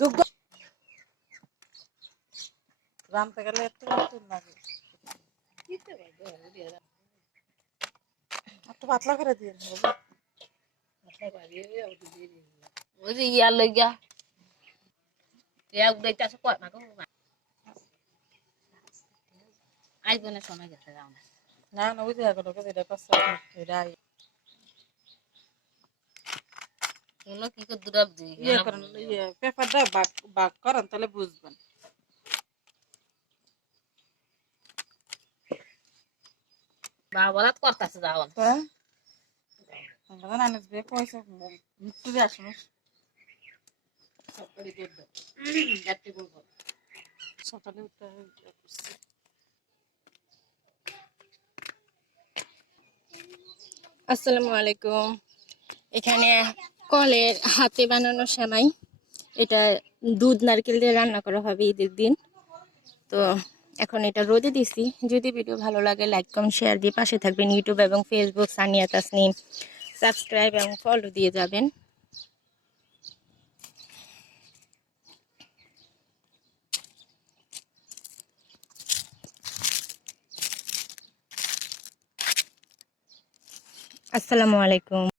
দুগ্ধ রামতে গেলে একটু লাগে একটু পাতলা করে দিয়ে ওই যে ইয়ার লইয়া ইয়া উড়াইতে আছে কয় না গো আইজনের সময় গেছে যাও না না ওই যে এগুলো যেটা কষ্ট এটাই কোনো কি করে দুরাব দিই ইয়ে করেন ইয়ে পেপারটা বাক করেন তাহলে বুঝবেন বাবরাত করতেছে যাও হ্যাঁ নানিস বে পয়সা একটু দিয়ে আসুন সকালে উঠতে আসসালামু আলাইকুম। এখানে কলের হাতে বানানো সেমাই, এটা দুধ নারকেল দিয়ে রান্না করা হবে ঈদের দিন। তো এখন এটা রোদে দিছি। যদি ভিডিও ভালো লাগে লাইক কমেন্ট শেয়ার দিয়ে পাশে থাকবেন। ইউটিউব এবং ফেসবুক সানিয়া তাসনিম সাবস্ক্রাইব এবং ফলো দিয়ে যাবেন। আসসালামু আলাইকুম।